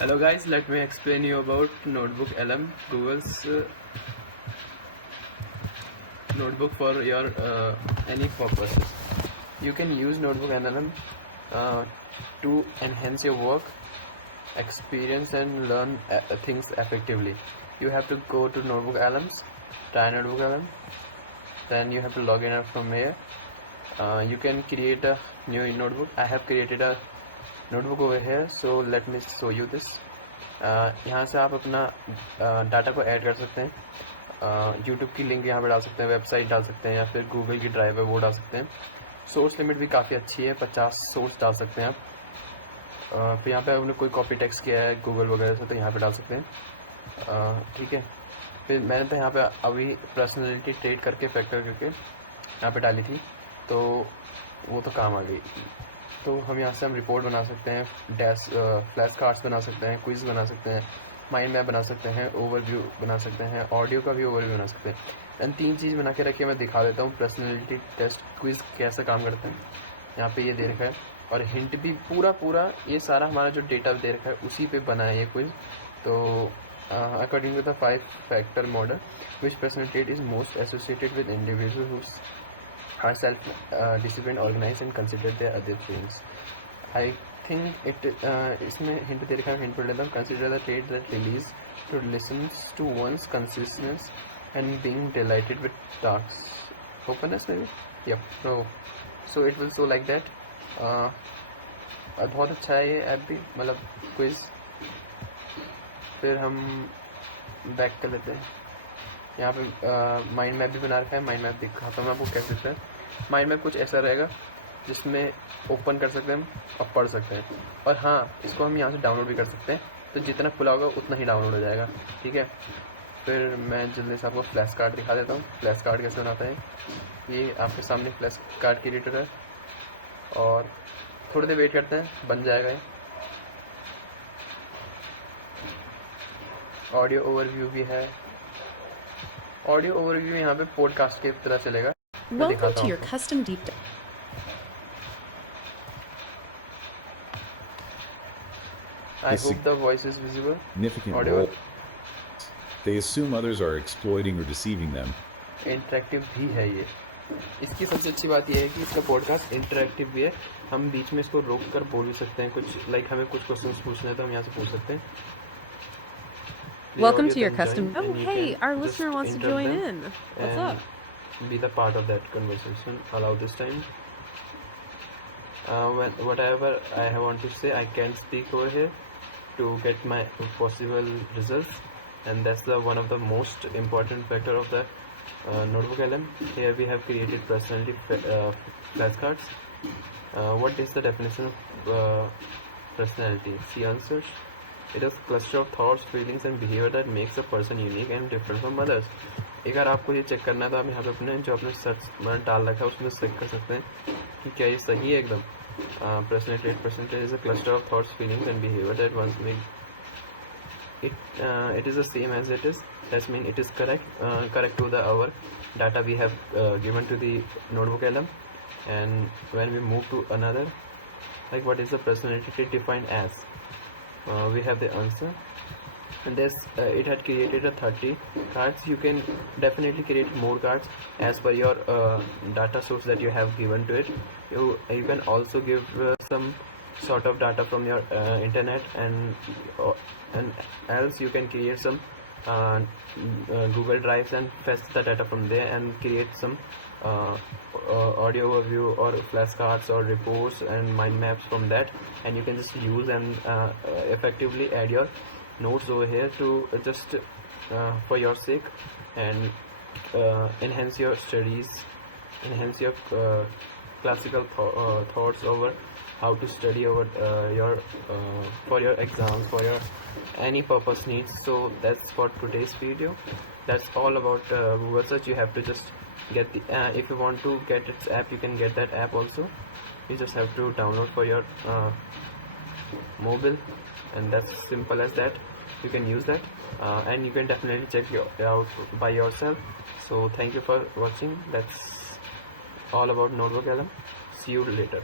Hello guys, let me explain you about Notebook LM, Google's notebook for your any purpose. You can use Notebook LM to enhance your work, experience and learn things effectively. You have to go to Notebook LMs, try Notebook LM, then you have to log in from here. You can create a new notebook. I have created a notebook over here, so let me show you this. यहाँ से आप अपना data को add कर सकते हैं, YouTube की link यहाँ पे डाल सकते हैं, वेबसाइट डाल सकते हैं या फिर गूगल की ड्राइव है वो डाल सकते हैं। सोर्स लिमिट भी काफ़ी अच्छी है, 50 सोर्स डाल सकते हैं आप। फिर यहाँ पे आपने कोई कॉपी टेक्स्ट किया है गूगल वगैरह से तो यहाँ पे डाल सकते हैं, ठीक है। फिर मैंने तो यहाँ पे अभी पर्सनैलिटी ट्रेड करके फैक्टर करके यहाँ पे डाली थी, तो वो तो काम आ गई। तो हम यहाँ से रिपोर्ट बना सकते हैं, फ्लैश कार्ड्स बना सकते हैं, क्विज़ बना सकते हैं, माइंड मैप बना सकते हैं, ओवरव्यू बना सकते हैं, ऑडियो का भी ओवरव्यू बना सकते हैं। एंड 3 चीज़ बना के रखिए, मैं दिखा देता हूँ पर्सनैलिटी टेस्ट क्विज़ कैसे काम करते हैं। यहाँ पे ये दे रखा है और हिंट भी पूरा ये सारा हमारा जो डेटा दे रखा है उसी पे बना है ये क्विज़। तो according to the 5 factor model which personality is most associated with individual who are self-disciplined, organized and consider their other things. I think इसमें हिंट दे रखा है, हिंट पढ़ लेता हूँ। Consider the trait that release to listens to one's consciousness and being delighted with tasks. Openness maybe? Yep. No. So it will show like that. बहुत अच्छा है ये ऐप भी, मतलब क्विज। फिर हम बैक कर लेते हैं। यहाँ पे माइंड मैप भी बना रखा है, माइंड मैप दिखाता हूँ मैं आपको कैसे दिखता है। माइंड मैप कुछ ऐसा रहेगा जिसमें ओपन कर सकते हैं और पढ़ सकते हैं, और हाँ इसको हम यहाँ से डाउनलोड भी कर सकते हैं, तो जितना खुला होगा उतना ही डाउनलोड हो जाएगा, ठीक है। फिर मैं जल्दी से आपको फ्लैश कार्ड दिखा देता हूँ, फ्लैश कार्ड कैसे बनाता है। ये आपके सामने फ्लैश कार्ड क्रिएटर है और थोड़ी देर वेट करते हैं, बन जाएगा ये। ऑडियो ओवरव्यू भी है, ऑडियो ओवरव्यू यहाँ पे पॉडकास्ट की तरह चलेगा। Welcome to your custom deep dive. I hope the voice is visible. Significant Audible. role. They assume others are exploiting or deceiving them. Interactive भी है ये। इसकी सबसे अच्छी बात ये है कि इसका पॉडकास्ट इंटरेक्टिव भी है। हम बीच में इसको रोक कर बोल भी सकते हैं, कुछ लाइक हमें कुछ क्वेश्चंस पूछने हैं तो हम यहाँ से पूछ सकते हैं। Welcome to your custom. Oh, hey, our listener wants to join in. What's up? Be the part of that conversation. Allow this time. Whatever I want to say, I can speak over here to get my possible results, and that's the one of the most important factor of the Notebook LM. Here we have created personality flashcards. What is the definition of personality? See answers. It is a cluster of thoughts, feelings and behavior that makes a person unique and different from others. एक बार आपको ये check करना है तो आप यहाँ पे अपने जो आपने सर्च डाल रखा है उसमें चेक कर सकते हैं कि क्या ये सही है एकदम। Personality is a cluster of thoughts, feelings and behaviour that one's make it is the same as it is. That means it is correct to the our data we have given to the Notebook LM. And when we move to another, like what is the personality defined as, we have the answer. And this it had created a 30 cards. You can definitely create more cards as per your data source that you have given to it. You can also give some sort of data from your internet, and else you can create some Google Drives and fetch the data from there and create some audio overview or flashcards or reports and mind maps from that, and you can just use and effectively add your notes over here to just for your sake, and enhance your studies, enhance your classical thoughts over how to study over your for your exams, for your any purpose needs. So that's for today's video. That's all about Google search. You have to just get the if you want to get its app, you can get that app also. You just have to download for your mobile, and that's simple as that. You can use that, and you can definitely check it out by yourself. So thank you for watching. That's all about Notebook LM. See you later.